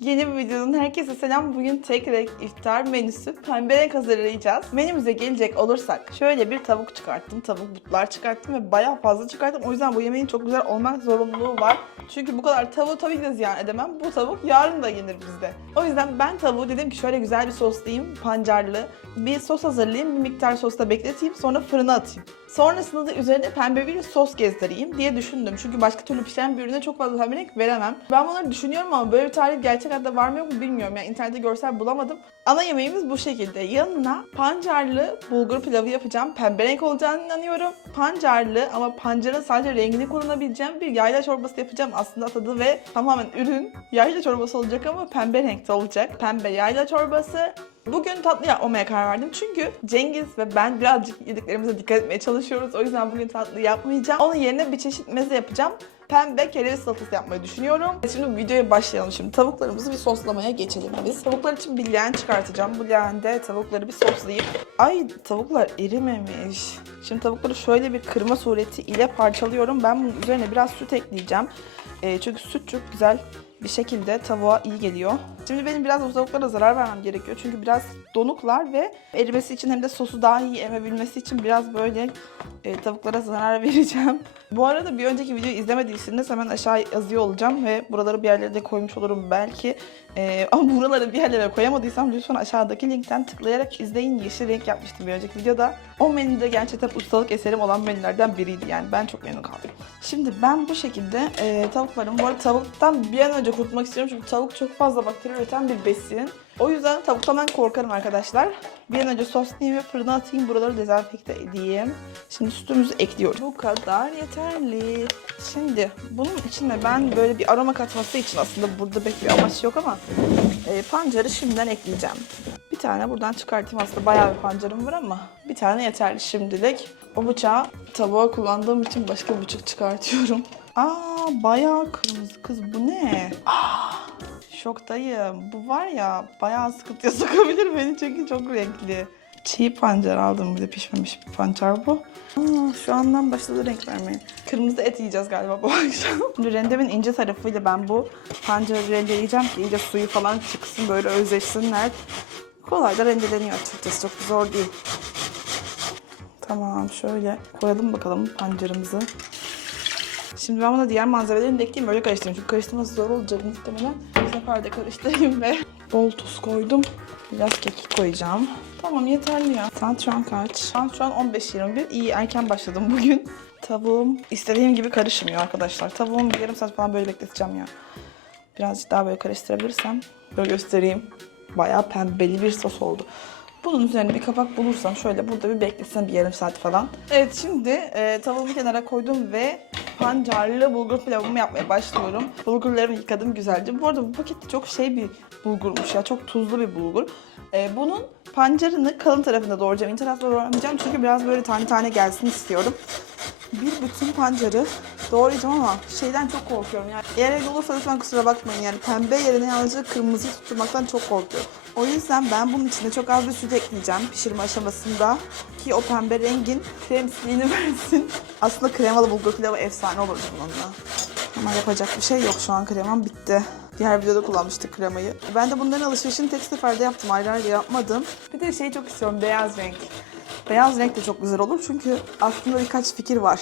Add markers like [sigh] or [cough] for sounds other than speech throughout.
Yeni bir videonun herkese selam. Bugün tek renk iftar menüsü pembe renk hazırlayacağız. Menümüze gelecek olursak şöyle bir tavuk çıkarttım. Tavuk butlar çıkarttım ve bayağı fazla çıkarttım. O yüzden bu yemeğin çok güzel olmak zorunluluğu var. Çünkü bu kadar tavuğu tabii ki de ziyan edemem. Bu tavuk yarın da yenir bizde. O yüzden ben tavuğu dedim ki şöyle güzel bir soslayayım. Pancarlı. Bir sos hazırlayayım. Bir miktar sosta bekleteyim. Sonra fırına atayım. Sonrasında da üzerine pembe bir sos gezdireyim diye düşündüm. Çünkü başka türlü pişen bir ürüne çok fazla pembe renk veremem. Ben bunları düşünüyorum ama böyle bir tarif gerçek hayatta var mı yok mu bilmiyorum. Yani internette görsel bulamadım. Ana yemeğimiz bu şekilde. Yanına pancarlı bulgur pilavı yapacağım. Pembe renk olacağını inanıyorum. Pancarlı ama pancarın sadece rengini kullanabileceğim bir yayla çorbası yapacağım. Aslında tadı ve tamamen ürün yayla çorbası olacak ama pembe renkte olacak. Pembe yayla çorbası. Bugün tatlı yapmamaya karar verdim. Çünkü Cengiz ve ben birazcık yediklerimize dikkat etmeye çalışıyoruz. O yüzden bugün tatlı yapmayacağım. Onun yerine bir çeşit meze yapacağım. Pembe kereviz salatası yapmayı düşünüyorum. Şimdi videoya başlayalım şimdi. Tavuklarımızı bir soslamaya geçelim biz. Tavuklar için bir leğen çıkartacağım. Bu leğende tavukları bir soslayıp... Ay tavuklar erimemiş. Şimdi tavukları şöyle bir kırma sureti ile parçalıyorum. Ben bunun üzerine biraz süt ekleyeceğim. Ee, çünkü süt çok güzel bir şekilde tavuğa iyi geliyor. Şimdi benim biraz tavuklara zarar vermem gerekiyor. Çünkü biraz donuklar ve erimesi için hem de sosu daha iyi emebilmesi için biraz böyle e, tavuklara zarar [laughs] vereceğim. Bu arada bir önceki videoyu izlemediyseniz hemen aşağı yazıyor olacağım ve buraları bir yerlere de koymuş olurum belki. E, [laughs] ama buraları bir yerlere koyamadıysam lütfen aşağıdaki linkten tıklayarak izleyin. Yeşil renk yapmıştım bir önceki videoda. O menüde gerçekten ustalık eserim olan menülerden biriydi yani. Ben çok memnun kaldım. Şimdi ben bu şekilde e, tavuklarımı, bu arada tavuktan bir an önce kurtulmak istiyorum çünkü tavuk çok fazla bakteri üreten bir besin. O yüzden tavuktan ben korkarım arkadaşlar. Bir an önce soslayayım ve fırına atayım. Buraları dezenfekte edeyim. Şimdi sütümüzü ekliyorum. Bu kadar yeterli. Şimdi bunun içine ben böyle bir aroma katması için aslında burada pek bir amaç yok ama e, pancarı şimdiden ekleyeceğim. Bir tane buradan çıkartayım aslında bayağı bir pancarım var ama bir tane yeterli şimdilik. O bıçağı tavuğa kullandığım için başka bıçak çıkartıyorum. Aa bayağı kırmızı kız bu ne? Aa, şoktayım. Bu var ya bayağı sıkıntıya [laughs] sokabilir beni çünkü çok renkli. Çiğ pancar aldım bir de pişmemiş bir pancar bu. Aa, şu andan başladı renk vermeye. Kırmızı et yiyeceğiz galiba bu [laughs] akşam. Şimdi rendemin ince tarafıyla ben bu pancarı rendeleyeceğim ki iyice suyu falan çıksın böyle özleşsinler. Kolay da rendeleniyor açıkçası çok zor değil. Tamam şöyle koyalım bakalım pancarımızı. Şimdi ben buna diğer malzemelerini de ekleyeyim böyle karıştırayım. Çünkü karıştırması zor olacak muhtemelen. Sefer karıştırayım ve bol tuz koydum. Biraz kekik koyacağım. Tamam yeterli ya. Saat şu an kaç? Saat şu an 15.21. İyi erken başladım bugün. Tavuğum istediğim gibi karışmıyor arkadaşlar. Tavuğumu bir yarım saat falan böyle bekleteceğim ya. Birazcık daha böyle karıştırabilirsem. Böyle göstereyim. Bayağı pembeli bir sos oldu. Bunun üzerine bir kapak bulursam şöyle burada bir bekletsem bir yarım saat falan. Evet şimdi e, tavuğumu kenara koydum ve pancarlı bulgur pilavımı yapmaya başlıyorum. Bulgurlarımı yıkadım güzelce. Bu arada bu pakette çok şey bir bulgurmuş ya. Çok tuzlu bir bulgur. E, bunun pancarını kalın tarafında doğrayacağım. İnce tarafında doğramayacağım çünkü biraz böyle tane tane gelsin istiyorum. Bir bütün pancarı doğrayacağım ama şeyden çok korkuyorum yani. Eğer evde olursa lütfen kusura bakmayın yani pembe yerine yalnızca kırmızı tutturmaktan çok korkuyorum. O yüzden ben bunun içine çok az bir süt ekleyeceğim pişirme aşamasında ki o pembe rengin kremsiliğini [laughs] versin. Aslında kremalı bulgur pilavı efsane olur bununla. Ama yapacak bir şey yok şu an kremam bitti. Diğer videoda kullanmıştık kremayı. Ben de bunların alışverişini tek seferde yaptım ayrı ayrı yapmadım. Bir de şeyi çok istiyorum beyaz renk. Beyaz renk de çok güzel olur çünkü aslında birkaç fikir var.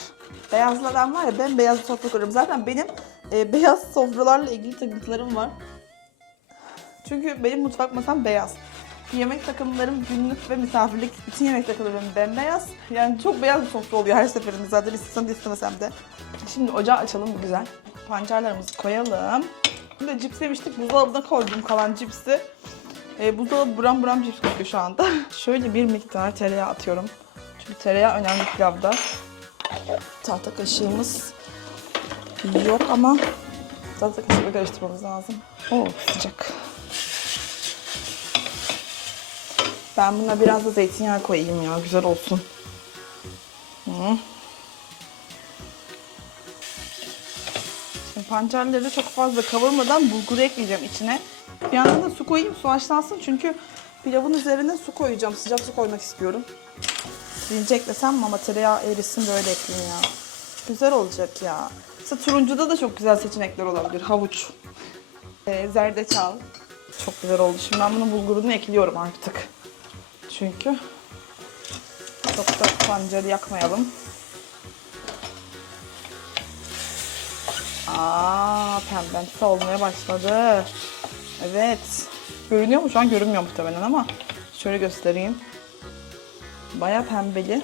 Beyazla ben var ya ben beyaz sofra kuruyorum. Zaten benim e, beyaz [laughs] sofralarla ilgili takıntılarım var. Çünkü benim mutfak masam beyaz. Yemek takımlarım günlük ve misafirlik bütün yemek takımlarım bembeyaz. Yani çok beyaz bir sofra oluyor her seferinde zaten istesem de istemesem de. Şimdi ocağı açalım bir güzel. Pancarlarımızı koyalım. Şimdi cips yemiştik buzdolabına koydum kalan cipsi. E, buzdolabı buram buram cips kokuyor şu anda. [laughs] Şöyle bir miktar tereyağı atıyorum. Çünkü tereyağı önemli pilavda. Tahta kaşığımız yok ama tahta kaşıkla karıştırmamız lazım. Oo sıcak. Ben buna biraz da zeytinyağı koyayım ya güzel olsun. Hı. Şimdi pancarları çok fazla kavurmadan bulguru ekleyeceğim içine. Bir yandan da su koyayım su haşlansın çünkü pilavın üzerine su koyacağım. Sıcak su koymak istiyorum. Pirinci eklesem ama tereyağı erisin böyle ekleyeyim ya. Güzel olacak ya. Mesela turuncuda da çok güzel seçenekler olabilir. Havuç. Ee, zerdeçal. Çok güzel oldu. Şimdi ben bunun bulgurunu ekliyorum artık. Çünkü çok da pancarı yakmayalım. Aa, pembemsi olmaya başladı. Evet. Görünüyor mu? Şu an görünmüyor muhtemelen ama şöyle göstereyim. Baya pembeli.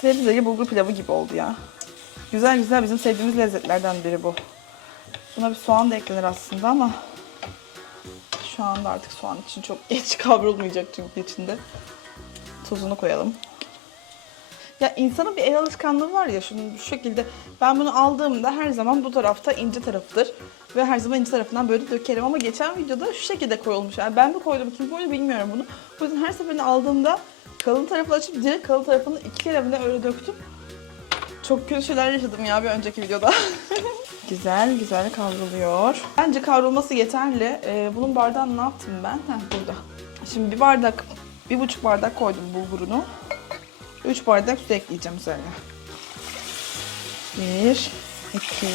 Sebzeli bulgur pilavı gibi oldu ya. Güzel güzel bizim sevdiğimiz lezzetlerden biri bu. Buna bir soğan da eklenir aslında ama şu anda artık soğan için çok [laughs] geç kavrulmayacak çünkü içinde. Tuzunu koyalım. Ya insanın bir el alışkanlığı var ya şunun şu şekilde ben bunu aldığımda her zaman bu tarafta ince tarafıdır ve her zaman ince tarafından böyle dökerim ama geçen videoda şu şekilde koyulmuş. Yani ben mi koydum kim koydu bilmiyorum bunu. O yüzden her seferinde aldığımda kalın tarafını açıp direkt kalın tarafını iki kere bile öyle döktüm. Çok kötü şeyler yaşadım ya bir önceki videoda. [laughs] güzel güzel kavruluyor. Bence kavrulması yeterli. Ee, bunun bardağını ne yaptım ben? Heh, burada. Şimdi bir bardak, bir buçuk bardak koydum bulgurunu. 3 bardak su ekleyeceğim üzerine. 1, 2,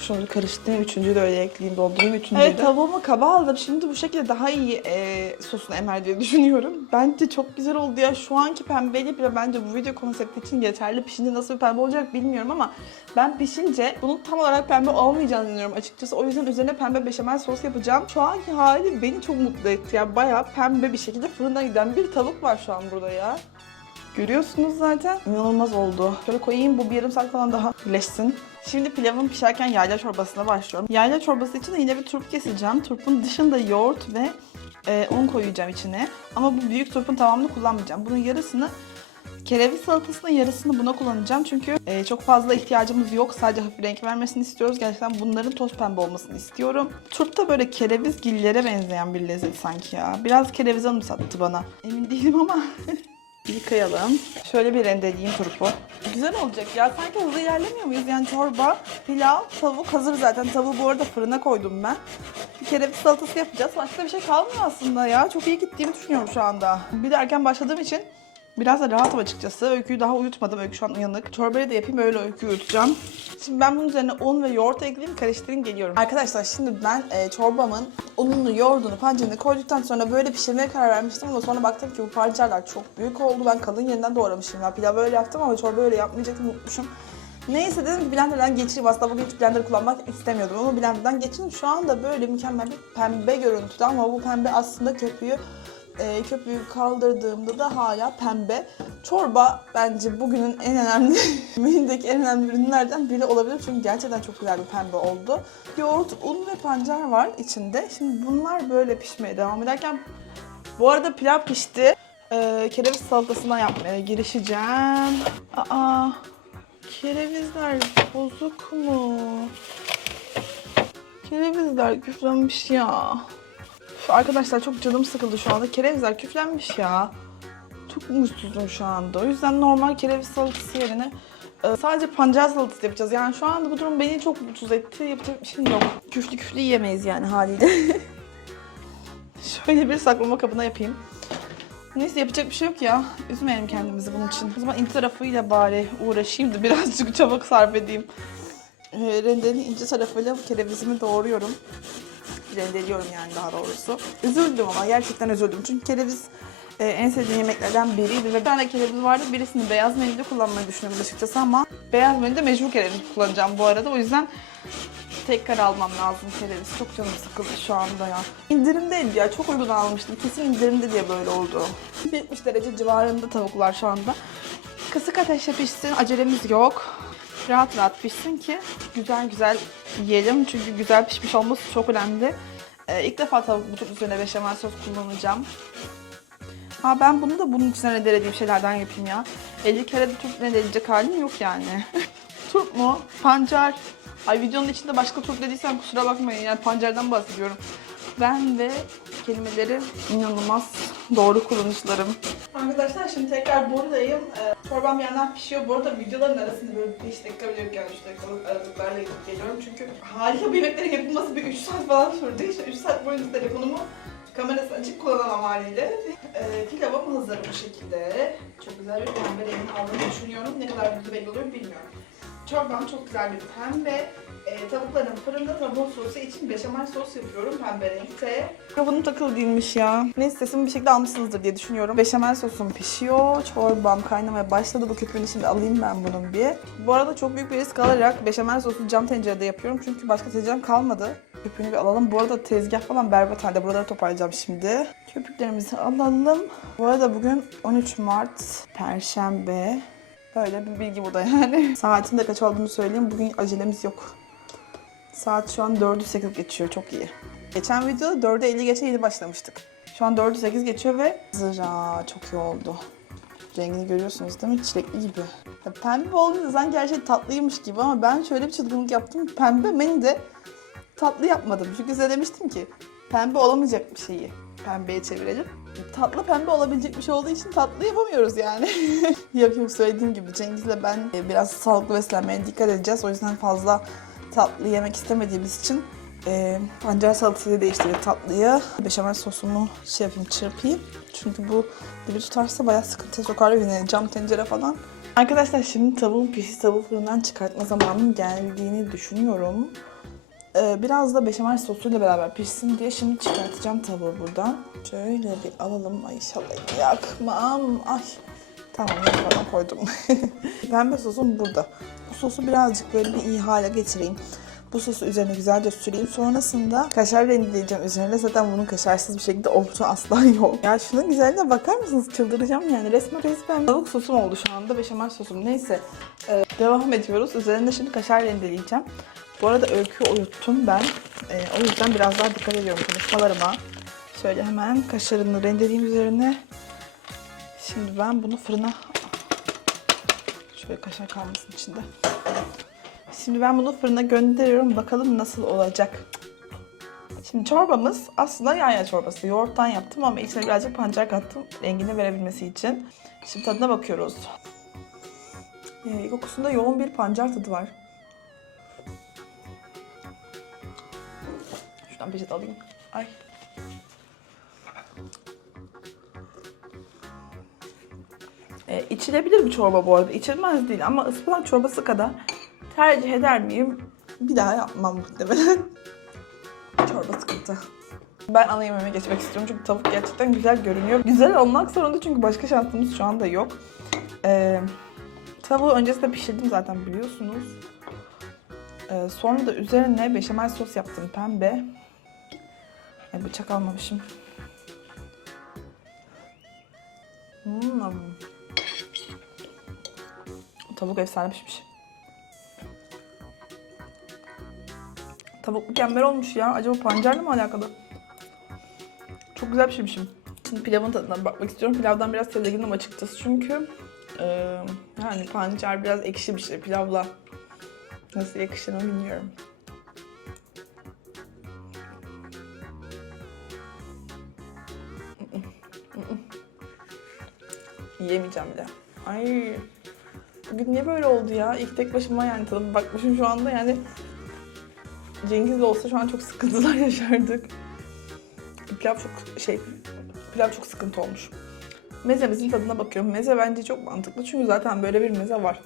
şunu karıştırayım. Üçüncüyü de öyle ekleyeyim, doldurayım. Üçüncüyü Evet, de. tavuğumu kaba aldım. Şimdi bu şekilde daha iyi e, sosunu emer diye düşünüyorum. Bence çok güzel oldu ya. Şu anki pembeli bile bence bu video konsepti için yeterli. Pişince nasıl bir pembe olacak bilmiyorum ama ben pişince bunun tam olarak pembe olmayacağını düşünüyorum açıkçası. O yüzden üzerine pembe beşamel sos yapacağım. Şu anki hali beni çok mutlu etti ya. Bayağı pembe bir şekilde fırına giden bir tavuk var şu an burada ya. Görüyorsunuz zaten. İnanılmaz oldu. Şöyle koyayım bu bir yarım saat falan daha birleşsin. Şimdi pilavım pişerken yayla çorbasına başlıyorum. Yayla çorbası için de yine bir turp keseceğim. Turpun dışında yoğurt ve e, un koyacağım içine. Ama bu büyük turpun tamamını kullanmayacağım. Bunun yarısını kereviz salatasının yarısını buna kullanacağım. Çünkü e, çok fazla ihtiyacımız yok. Sadece hafif renk vermesini istiyoruz. Gerçekten bunların toz pembe olmasını istiyorum. Turp da böyle kereviz gillere benzeyen bir lezzet sanki ya. Biraz kereviz hanım sattı bana. Emin değilim ama [laughs] Yıkayalım. Şöyle bir rendeleyeyim turpu. Güzel olacak ya. Sanki hızlı ilerlemiyor muyuz? Yani çorba, pilav, tavuk hazır zaten. Tavuğu bu arada fırına koydum ben. Bir kere bir salatası yapacağız. Başka bir şey kalmıyor aslında ya. Çok iyi gittiğimi düşünüyorum şu anda. Bir de erken başladığım için biraz da rahatım açıkçası. Öyküyü daha uyutmadım. Öykü şu an uyanık. Çorbayı da yapayım öyle öyküyü uyutacağım. Şimdi ben bunun üzerine un ve yoğurt ekleyeyim, karıştırayım geliyorum. Arkadaşlar şimdi ben e, çorbamın ununu, yoğurdunu, pancarını koyduktan sonra böyle pişirmeye karar vermiştim ama sonra baktım ki bu pancarlar çok büyük oldu. Ben kalın yerinden doğramışım ya. Pilav öyle yaptım ama çorba öyle yapmayacaktım, unutmuşum. Neyse dedim ki blenderdan geçireyim. Aslında bugün hiç blender kullanmak istemiyordum ama blenderdan geçirdim. Şu anda böyle mükemmel bir pembe görüntüde ama bu pembe aslında köpüğü e, köpüğü kaldırdığımda da hala pembe. Çorba bence bugünün en önemli, [laughs] menüdeki en önemli ürünlerden biri olabilir. Çünkü gerçekten çok güzel bir pembe oldu. Yoğurt, un ve pancar var içinde. Şimdi bunlar böyle pişmeye devam ederken bu arada pilav pişti. Ee, kereviz salatasından yapmaya girişeceğim. Aa, kerevizler bozuk mu? Kerevizler küflenmiş ya. Arkadaşlar çok canım sıkıldı şu anda. Kerevizler küflenmiş ya. Çok mutsuzum şu anda. O yüzden normal kereviz salatası yerine e, sadece pancar salatası yapacağız. Yani şu anda bu durum beni çok mutsuz etti. Yapacak bir şey yok. Küflü küflü yiyemeyiz yani haliyle. [laughs] Şöyle bir saklama kabına yapayım. Neyse yapacak bir şey yok ya. Üzmeyelim kendimizi bunun için. O zaman ince tarafıyla bari uğraşayım da birazcık çabuk sarf edeyim. E, rendenin ince tarafıyla kerevizimi doğruyorum rendeliyorum yani daha doğrusu. Üzüldüm ama gerçekten üzüldüm. Çünkü kereviz e, en sevdiğim yemeklerden biriydi ve bir tane kereviz vardı. Birisini beyaz menüde kullanmayı düşünüyorum açıkçası ama beyaz menüde mecbur kereviz kullanacağım bu arada. O yüzden tekrar almam lazım kereviz. Çok canım sıkıldı şu anda ya. İndirimdeydi ya. Çok uygun almıştım. Kesin indirimde diye böyle oldu. 70 derece civarında tavuklar şu anda. Kısık ateşte pişsin. Acelemiz yok. Rahat rahat pişsin ki güzel güzel yiyelim. Çünkü güzel pişmiş olması çok önemli. Ee, ilk defa tavuk butuk üzerine beşamel sos kullanacağım. Ha ben bunu da bunun içine rendelediğim şeylerden yapayım ya. 50 kere de turp rendeleyecek halim yok yani. [laughs] turp mu? Pancar. Ay videonun içinde başka turp dediysem kusura bakmayın yani pancardan bahsediyorum. Ben ve kelimeleri inanılmaz doğru kullanışlarım. Arkadaşlar şimdi tekrar buradayım. Ee, çorbam yandan pişiyor. Bu arada videoların arasında böyle 5 dakika bile yani 3 dakikalık aralıklarla gidip geliyorum. Çünkü harika bir yemeklerin yapılması bir 3 saat falan sürdü. İşte 3 saat boyunca telefonumu kamerası açık kullanamam haliyle. Ee, pilavım hazır bu şekilde. Çok güzel bir pembe rengini aldığını düşünüyorum. Ne kadar hızlı belli olur bilmiyorum. Çorbam çok güzel bir pembe. E, tavuklarım fırında tavuğun sosu için beşamel sos yapıyorum pembe renkte. Mikrofonum takılı değilmiş ya. Neyse sesimi bir şekilde almışsınızdır diye düşünüyorum. Beşamel sosum pişiyor. Çorbam kaynamaya başladı. Bu köpüğünü şimdi alayım ben bunun bir. Bu arada çok büyük bir risk alarak beşamel sosu cam tencerede yapıyorum. Çünkü başka tencerem kalmadı. Köpüğünü bir alalım. Bu arada tezgah falan berbat halde. Buraları toparlayacağım şimdi. Köpüklerimizi alalım. Bu arada bugün 13 Mart Perşembe. Böyle bir bilgi bu da yani. [laughs] Saatin de kaç olduğunu söyleyeyim. Bugün acelemiz yok. Saat şu an 4'ü 8 geçiyor. Çok iyi. Geçen videoda 4'e 50 geçe yeni başlamıştık. Şu an 4'ü 8 geçiyor ve zıra çok iyi oldu. Rengini görüyorsunuz değil mi? Çilekli gibi. Ya pembe olunca sanki her şey tatlıymış gibi ama ben şöyle bir çılgınlık yaptım. Pembe beni de tatlı yapmadım. Çünkü size demiştim ki pembe olamayacak bir şeyi pembeye çevirelim. Tatlı pembe olabilecek bir şey olduğu için tatlı yapamıyoruz yani. [laughs] yok yok söylediğim gibi Cengiz'le ben e, biraz sağlıklı beslenmeye dikkat edeceğiz. O yüzden fazla tatlı yemek istemediğimiz için e, pancar salatasıyla değiştirdik tatlıyı. Beşamel sosumu şey yapayım çırpayım. Çünkü bu dibi tutarsa bayağı sıkıntıya sokar yine cam tencere falan. Arkadaşlar şimdi tavuğun pişi tavuğu fırından çıkartma zamanının geldiğini düşünüyorum. Ee, biraz da beşamel sosuyla beraber pişsin diye şimdi çıkartacağım tavuğu buradan. Şöyle bir alalım. Ay inşallah yakmam. Ay. Tamam yakmadan koydum. [laughs] Pembe sosum burada. Bu sosu birazcık böyle bir iyi hale getireyim. Bu sosu üzerine güzelce süreyim. Sonrasında kaşar rendeleyeceğim üzerine. Zaten bunun kaşarsız bir şekilde olduğu asla [laughs] yok. Ya şunun güzelliğine bakar mısınız? Çıldıracağım yani. Resmen resmen tavuk sosum oldu şu anda. Beşamel sosum. Neyse. Ee, devam ediyoruz. Üzerine şimdi kaşar rendeleyeceğim. Bu arada öykü uyuttum ben. Ee, o yüzden biraz daha dikkat ediyorum konuşmalarıma. Şöyle hemen kaşarını rendeleyeyim üzerine. Şimdi ben bunu fırına... Şöyle kaşar kalmasın içinde. Şimdi ben bunu fırına gönderiyorum. Bakalım nasıl olacak. Şimdi çorbamız aslında yanya çorbası. Yoğurttan yaptım ama içine birazcık pancar kattım. Rengini verebilmesi için. Şimdi tadına bakıyoruz. Ee, kokusunda yoğun bir pancar tadı var. Şuradan peçete alayım. Ay. İçilebilir bir çorba bu arada. İçilmez değil ama ıspanak çorbası kadar tercih eder miyim? Bir daha yapmam muhtemelen. [laughs] Çorba sıkıntı. Ben ana yemeğime geçmek istiyorum çünkü tavuk gerçekten güzel görünüyor. Güzel olmak zorunda çünkü başka şansımız şu anda yok. Ee, tavuğu öncesinde pişirdim zaten biliyorsunuz. Ee, sonra da üzerine beşamel sos yaptım pembe. Ay, bıçak almamışım. Hmm. Tavuk efsane pişmiş. Tavuk mükemmel olmuş ya. Acaba pancarla mı alakalı? Çok güzel pişirmişim. Şimdi pilavın tadına bakmak istiyorum. Pilavdan biraz tedirginim açıkçası çünkü e, yani pancar biraz ekşi bir şey. Pilavla nasıl yakışır bilmiyorum. Yiyemeyeceğim bile. Ay. Bugün niye böyle oldu ya? İlk tek başıma yani tadıma bakmışım şu anda yani Cengiz de olsa şu an çok sıkıntılar [laughs] yaşardık. Pilav çok şey, pilav çok sıkıntı olmuş. Mezemizin tadına bakıyorum. Meze bence çok mantıklı çünkü zaten böyle bir meze var.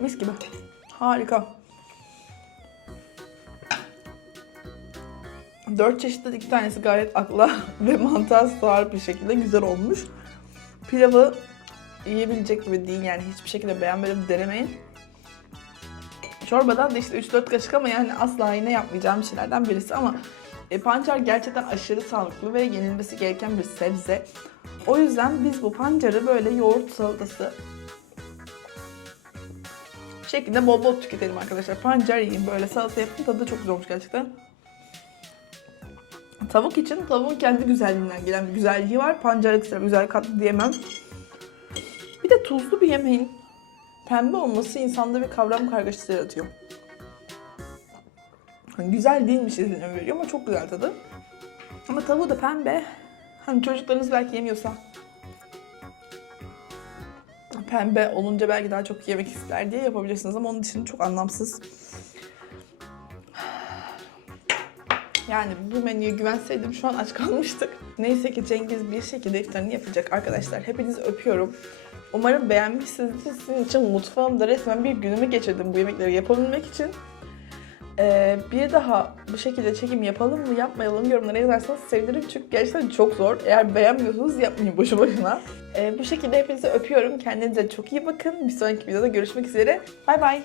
Mis gibi. Harika. Dört çeşitten iki tanesi gayet akla [laughs] ve mantığa sığar bir şekilde güzel olmuş. Pilavı yiyebilecek gibi değil yani hiçbir şekilde beğenmedim denemeyin. Çorbadan da işte 3-4 kaşık ama yani asla yine yapmayacağım şeylerden birisi ama e, pancar gerçekten aşırı sağlıklı ve yenilmesi gereken bir sebze. O yüzden biz bu pancarı böyle yoğurt salatası şeklinde bol bol tüketelim arkadaşlar. Pancar yiyin böyle salata yapın tadı çok güzel olmuş gerçekten. Tavuk için tavuğun kendi güzelliğinden gelen bir güzelliği var. Pancar ekstra güzel katlı diyemem. Bir de tuzlu bir yemeğin pembe olması insanda bir kavram kargaşası yaratıyor. Hani güzel değilmiş izlenim veriyor ama çok güzel tadı. Ama tavuğu da pembe. Hani çocuklarınız belki yemiyorsa pembe olunca belki daha çok yemek ister diye yapabilirsiniz ama onun için çok anlamsız. Yani bu menüye güvenseydim şu an aç kalmıştık. Neyse ki Cengiz bir şekilde iftarını yapacak arkadaşlar. Hepinizi öpüyorum. Umarım beğenmişsinizdir. Sizin için mutfağımda resmen bir günümü geçirdim bu yemekleri yapabilmek için. Ee, bir daha bu şekilde çekim yapalım mı yapmayalım mı yorumlara yazarsanız sevinirim. Çünkü gerçekten çok zor. Eğer beğenmiyorsanız yapmayın boşu boşuna. Ee, bu şekilde hepinizi öpüyorum. Kendinize çok iyi bakın. Bir sonraki videoda görüşmek üzere. Bay bay.